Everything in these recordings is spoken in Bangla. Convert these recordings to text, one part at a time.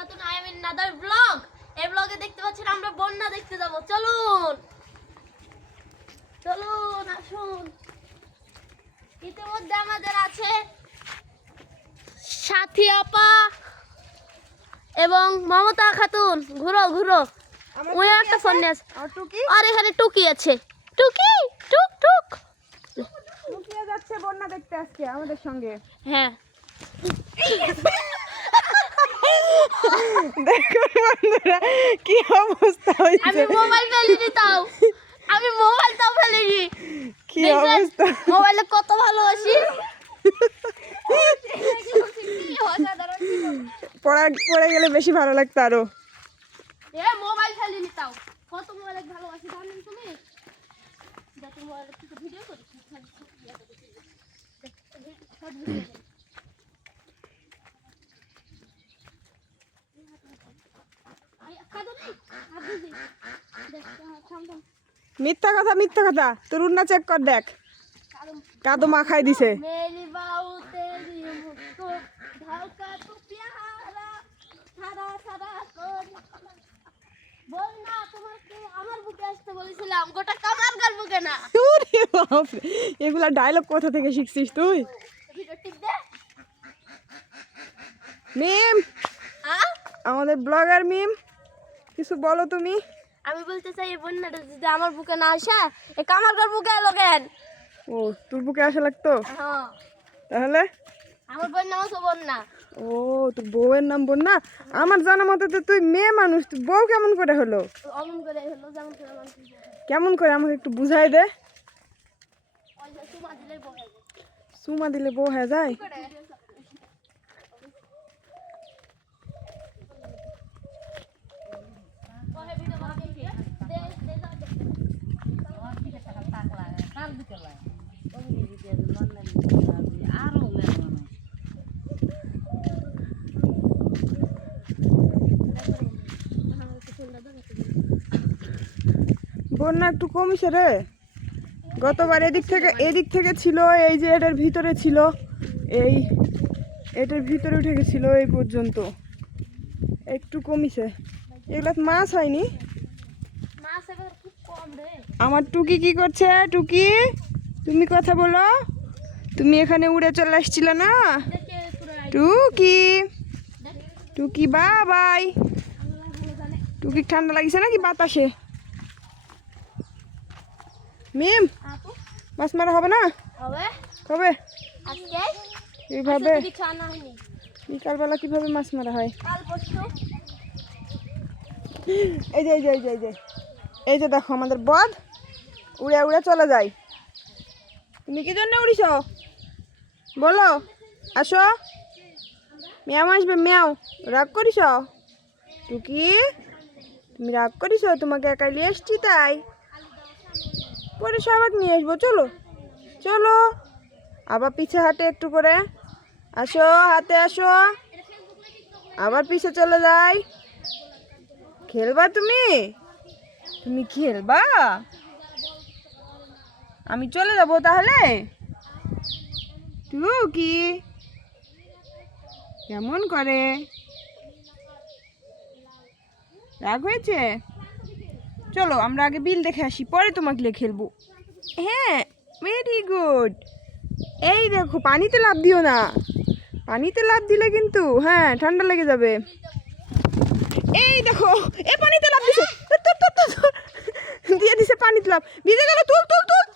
Khatun, I am in another blog. এই ব্লগে দেখতে পাচ্ছেন আমরা বন্যা দেখতে যাব। চলুন চলুন আসুন। ইতিমধ্যে আমাদের আছে সাথী আপা এবং মমতা খাতুন। ঘুরো ঘুরো, ওই একটা ফোন নিয়ে আছে। আর এখানে টুকি আছে, টুকি টুক টুক। টুকিয়া যাচ্ছে বন্যা দেখতে আজকে আমাদের সঙ্গে। হ্যাঁ দেখো বন্ধুরা কি অবস্থা হয়েছে। আমি মোবাইল ফেলিনি, তাও আমি মোবাইলটাও ফেলিনি। কি অবস্থা, মোবাইলে কত ভালোবাসি। পড়ে গেলে বেশি ভালো লাগতো আরো। মোবাইল ফেলিনি, তাও কত মোবাইলে ভালোবাসি জানেন তুমি? যত মোবাইলে থেকে ভিডিও করি মিথ্যা কথা তোর উন্না চেক কর, দেখ কাদো মাখাই দিছে। मेरी बाऊ तेरी मुझको धोखा तू प्यारा सारा सारा कर बोल ना। তোমাকে আমার বুকে আসতে বলেছিলাম, গোটা কামার গার বুকে না। ওরে বাপ রে, এগুলা ডায়লগ কোথা থেকে শিখছিস তুই? ভিডিও টিপ দে মিম, আমাদের ব্লগার মিম, কিছু বলো তুমি। আমি বলতে চাই এই বন্যাটা যদি আমার বুকে না আসে, এই কামার গার বুকে এলো কেন? ও তোর বুকে আসা লাগতো হ্যাঁ, তাহলে? আমার বন্যা হচ্ছে বন্যা। ও তোর বউয়ের নাম বন্যা। আমার জানা মতে তো তুই মেয়ে মানুষ, তুই বউ কেমন করে হলো? অমন করে হলো যেমন করে মানুষ কেমন করে আমাকে একটু বুঝাই দে। ওই যে সুমা দিলে বহে সুমা দিলে বউ হয়ে যায়? বহে ভিডিও বানাই দে দে বন্যা একটু কমছে রে। গতবার এদিক থেকে ছিল, এই যে এটার ভিতরে ছিল, এটার ভিতরে উঠে গেছিল এই পর্যন্ত, একটু কমিছে। এগুলো মাছ হয়নি। মাছ এবার খুব কম রে। আমার টুকি কি করছে? টুকি তুমি কথা বলো, তুমি এখানে উড়ে চলে আসছিলে না? দেখে পুরো টুকি টুকি বাবাই। টুকি ঠান্ডা লাগিছে নাকি বাতাসে? মিম, আপু মাছ মারা হবে না? হবে কবে? আজকে এইভাবে আজকে কিছু আনা হয়নি। বিকালবেলা কিভাবে মাছ মারা হয়? কাল পরশু এই যে দেখো আমাদের বদ উড়ে উড়ে চলে যায়। তুমি কি জন্য উড়িস বলো? আসো, ম্যাও আসবে, ম্যাও। রাগ করিস টুকি? তুমি রাগ করিস? তোমাকে একাই নিয়ে এসছি তাই? পরে সবাই নিয়ে আসবো। চলো চলো, আবার পিছে হাঁটে একটু করে। আসো, হাতে আসো, আবার পিছে চলে যাই। খেলবা তুমি? তুমি খেলবা? আমি চলে যাবো তাহলে? টুকি কেমন করে? রাগ হয়েছে? চলো আমরা আগে বিল দেখে আসি, পরে তোমাকে নিয়ে খেলবো। হ্যাঁ, ভেরি গুড। এই দেখো, পানিতে লাফ দিও না, পানিতে লাফ দিলে কিন্তু হ্যাঁ ঠান্ডা লেগে যাবে। এই দেখো, এ পানিতে লাফ দিছে, দিয়ে দিছে পানিতে লাফ, ভিজে গেল। তুল তুল তুল,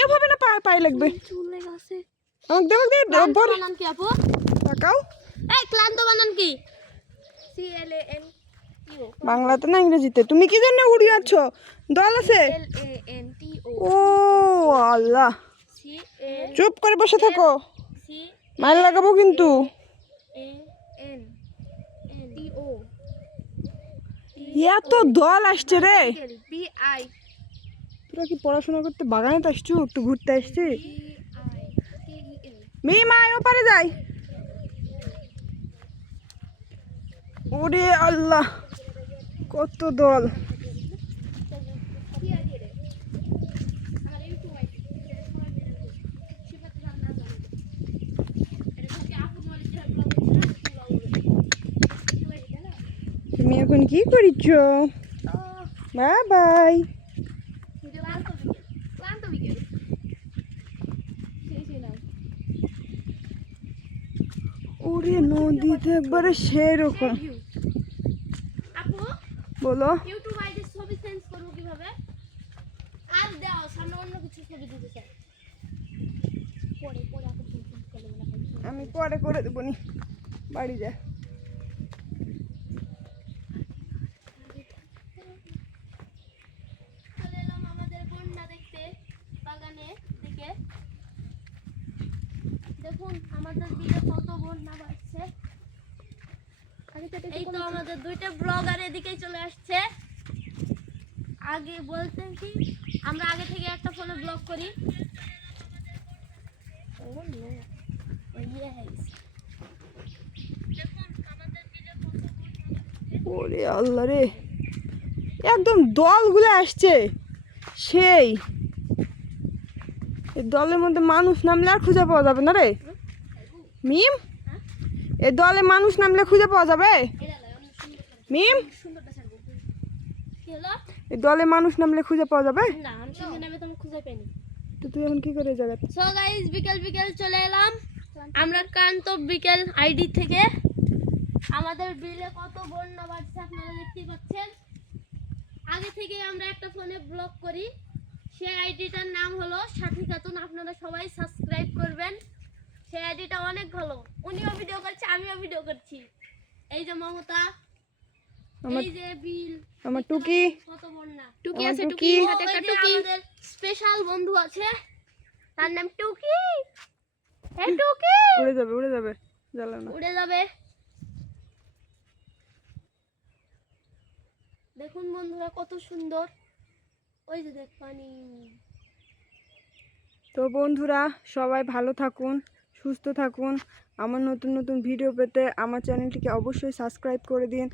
এভাবে না, পায়ে লাগবে। চুলে গেছে। আমাকে দেখ বানান কি আপু? তাকাও। এই ক্লান্ত বানান কি? C L A N T O. বাংলাতে না ইংরেজিতে? তুমি কি জন্য উড়ি যাচ্ছ? দল আছে। এল A N T O. O Allah, C এ চুপ করে বসে থাকো, সি মাইল লাগাবো কিন্তু। এ এন টি ও। এত দল আসছে রে। বি আই তোরা কি পড়াশোনা করতে বাগানে আসছো, একটু ঘুরতে আসছি? টি ই এল। মেয়ে মা ওপারে যাই। ওরে আল্লাহ, কত দল। আমার ইউটিউব আইডি শিবাত রান্না জানো এটা কি আপু মলে যে এখন কি করিচ্ছ? Bye bye. ক্লান্ত বিকেল ওরে নদীতে একবারে সেরকম। আপু বলো। ইউটিউব আইডি ছবি চেঞ্জ করব কিভাবে? আর দাও সামনে অন্য কিছু ছবি দিতে চাই। পরে পরে আপু চেঞ্জ করে দেব না। আমি পরে করে দেবো নি, বাড়ি যা। চলে এলাম আমাদের বন্যা দেখতে বাগানে দিকে। দেখুন আমাদের দিকে কত বন্যা বাড়ছে। এই তো আমাদের দুইটা ব্লগার এদিকেই চলে আসছে। আগে বলতেন কি আমরা আগে থেকে একটা ফোনে ব্লগ করি। ওরে আল্লাহ রে, একদম দলগুলো আসছে সেই। এই দলের মধ্যে মানুষ নামলে আর খুঁজে পাওয়া যাবে না রে মিম। এই দলে মানুষ নামলে খুঁজে পাওয়া যাবে মিম? কি হলো? এই দলে মানুষ নামলে খুঁজে পাওয়া যাবে? না আমি সঙ্গে নামে তো আমি খুঁজে পাইনি। তো তুই এখন কি করে যাবে? সো গাইস বিকেল বিকেল চলে এলাম আমরা কান্ত বিকেল আইডি থেকে। আমাদের বিলে কত বন্যা বাড়ছে আপনারা দেখতেই পাচ্ছেন। আগে থেকে আমরা একটা ফোনে ব্লগ করি, সেই আইডিটার নাম হলো সাথী খাতুন। আপনারা সবাই সাবস্ক্রাইব করবেন। সেই আইডিটা অনেক ভালো, উনিও ভিডিও করছে আমিও ভিডিও করছি। এই যে মমতা, আমার এই যে বিল, আমার টুকি, কত বন্যা। টুকি আছে, টুকি হাতে একটা টুকি। আমাদের স্পেশাল বন্ধু আছে, তার নাম টুকি। হ্যাঁ টুকি উড়ে যাবে, উড়ে যাবে, জ্বালা না। উড়ে যাবে। দেখুন বন্ধুরা কত সুন্দর, ওই যে দেখ পানি। তো বন্ধুরা সবাই ভালো থাকুন, সুস্থ থাকুন। আমার নতুন নতুন ভিডিও পেতে আমার চ্যানেলটিকে অবশ্যই সাবস্ক্রাইব করে দিন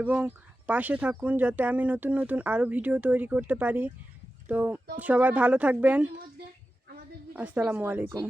এবং পাশে থাকুন যাতে আমি নতুন নতুন আরও ভিডিও তৈরি করতে পারি। তো সবাই ভালো থাকবেন। ইতিমধ্যে আমাদের আসসালামু আলাইকুম।